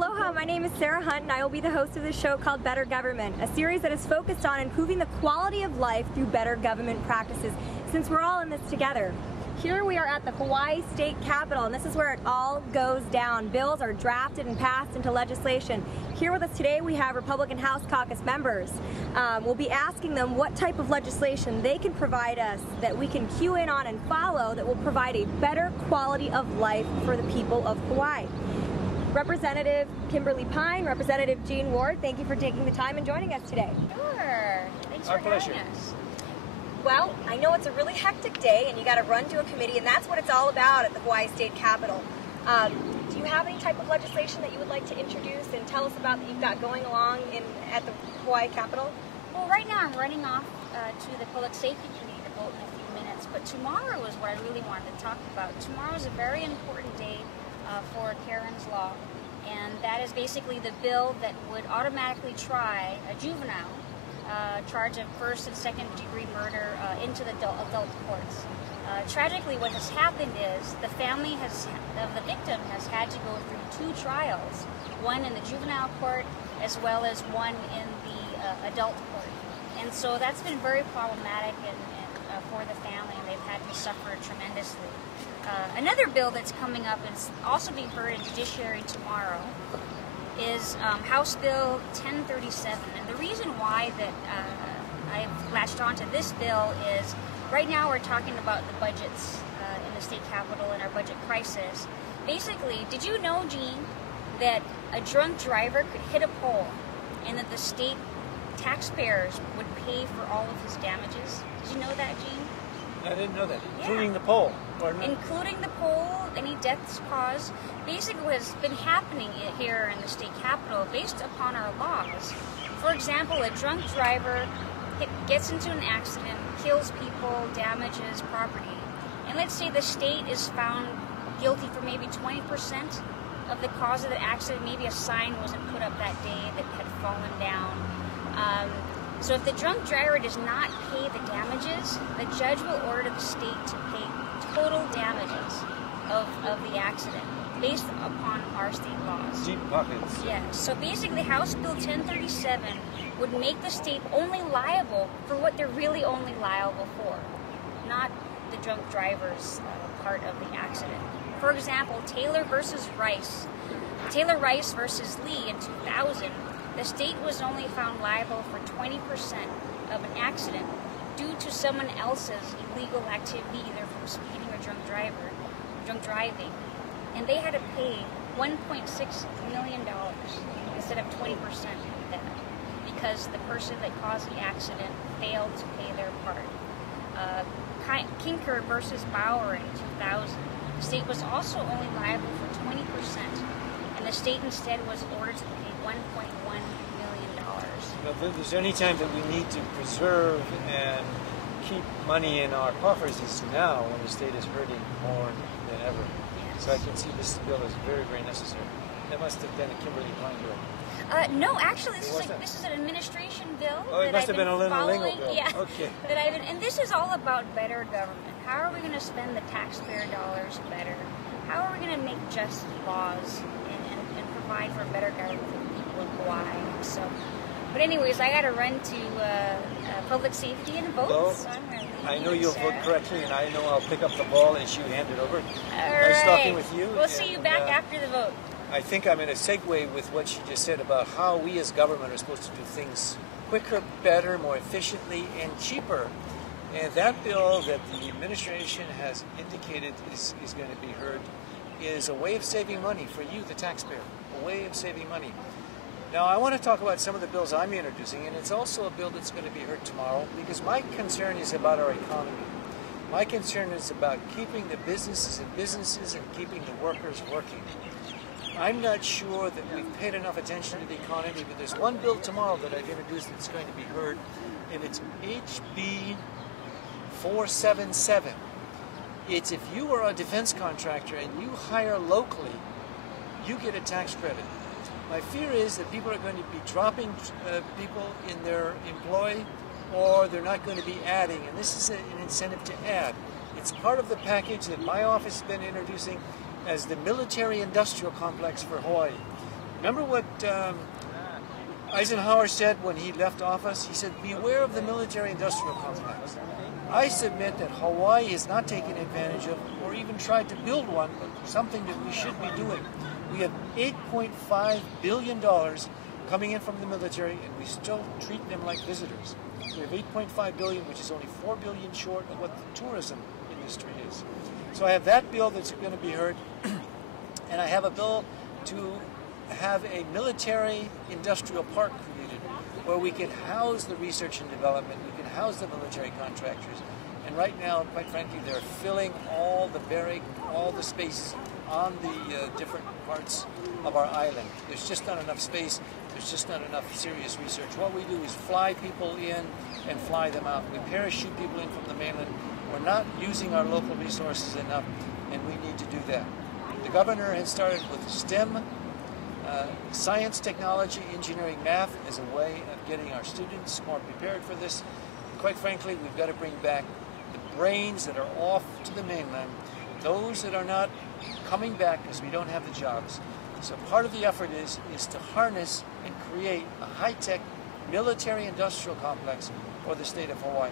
Aloha, my name is Sarah Hunt and I will be the host of this show called Better Government, a series that is focused on improving the quality of life through better government practices, since we're all in this together. Here we are at the Hawaii State Capitol, and this is where it all goes down. Bills are drafted and passed into legislation. Here with us today we have Republican House Caucus members. We'll be asking them what type of legislation they can provide us that we can cue in on and follow that will provide a better quality of life for the people of Hawaii. Representative Kymberly Pine, Representative Jean Ward, thank you for taking the time and joining us today. Sure. Thanks for having us. Well, I know it's a really hectic day and you got to run to a committee, and that's what it's all about at the Hawaii State Capitol. Do you have any type of legislation that you would like to introduce and tell us about that you've got going along at the Hawaii Capitol? Well, right now I'm running off to the Public Safety Committee to vote in a few minutes, but tomorrow is what I really wanted to talk about. Tomorrow is a very important day for Karen's Law, and that is basically the bill that would automatically try a juvenile charge of first and second degree murder into the adult courts. Tragically, what has happened is the family of the victim has had to go through two trials, one in the juvenile court as well as one in the adult court. And so that's been very problematic for the family, and they've had to suffer tremendously. Another bill that's coming up and also being heard in Judiciary tomorrow is House Bill 1037. And the reason why that I've latched onto this bill is right now we're talking about the budgets in the state capitol and our budget crisis. Basically, did you know, Jean, that a drunk driver could hit a pole and that the state taxpayers would pay for all of his damages? Did you know that, Jean? I didn't know that. Yeah. Including the pole. Including the pole, any deaths caused. Basically what has been happening here in the state capitol based upon our laws. For example, a drunk driver gets into an accident, kills people, damages property, and let's say the state is found guilty for maybe 20% of the cause of the accident. Maybe a sign wasn't put up that day that had fallen down. So if the drunk driver does not pay the damages, the judge will order the state to pay total damages of the accident based upon our state laws. Deep pockets. Yeah, so basically House Bill 1037 would make the state only liable for what they're really only liable for, not the drunk driver's part of the accident. For example, Taylor versus Rice. Taylor Rice versus Lee in 2000, the state was only found liable for 20% of an accident due to someone else's illegal activity, either from speeding or drunk driving, and they had to pay $1.6 million instead of 20% of that because the person that caused the accident failed to pay their part. Kinker versus Bauer in 2000, the state was also only liable for 20%, and the state instead was ordered to pay $1.1 million. Well, there's any time that we need to preserve and keep money in our coffers is now, when the state is hurting more than ever. Yes. So I can see this bill is very, very necessary. That must have been a Kymberly Pine bill. No, actually, this is an administration bill. Oh, it must have been a Lingo bill. Yeah, okay. And this is all about better government. How are we going to spend the taxpayer dollars better? How are we going to make just laws and provide for better government for the people of Hawaii? So, but anyways, I got to run to public safety and vote. Well, so I'm going to leave I know you, you'll Sarah. vote correctly, and I know I'll pick up the ball as you hand it over. All Nice right. talking with you. We'll see you back after the vote. I think I'm going to segue with what she just said about how we as government are supposed to do things quicker, better, more efficiently, and cheaper. And that bill that the administration has indicated is going to be heard is a way of saving money for you, the taxpayer, a way of saving money. Now, I want to talk about some of the bills I'm introducing, and it's also a bill that's going to be heard tomorrow, because my concern is about our economy. My concern is about keeping the businesses in businesses and keeping the workers working. I'm not sure that we've paid enough attention to the economy, but there's one bill tomorrow that I've introduced that's going to be heard, and it's HB 477. It's if you are a defense contractor and you hire locally, you get a tax credit. My fear is that people are going to be dropping people in their employ, or they're not going to be adding, and this is an incentive to add. It's part of the package that my office has been introducing as the military industrial complex for Hawaii. Remember what Eisenhower said when he left office? He said, beware of the military-industrial complex. I submit that Hawaii has not taken advantage of or even tried to build one, but something that we should be doing. We have $8.5 billion coming in from the military, and we still treat them like visitors. We have $8.5 billion, which is only $4 billion short of what the tourism industry is. So I have that bill that's going to be heard, and I have a bill to have a military-industrial park created where we can house the research and development, we can house the military contractors, and right now, quite frankly, they're filling all the barrack, all the space on the different parts of our island. There's just not enough space, there's just not enough serious research. What we do is fly people in and fly them out. We parachute people in from the mainland. We're not using our local resources enough, and we need to do that. The governor has started with STEM, science, technology, engineering, math as a way of getting our students more prepared for this. And quite frankly, we've got to bring back the brains that are off to the mainland, those that are not coming back because we don't have the jobs. So part of the effort is to harness and create a high-tech military-industrial complex for the state of Hawaii.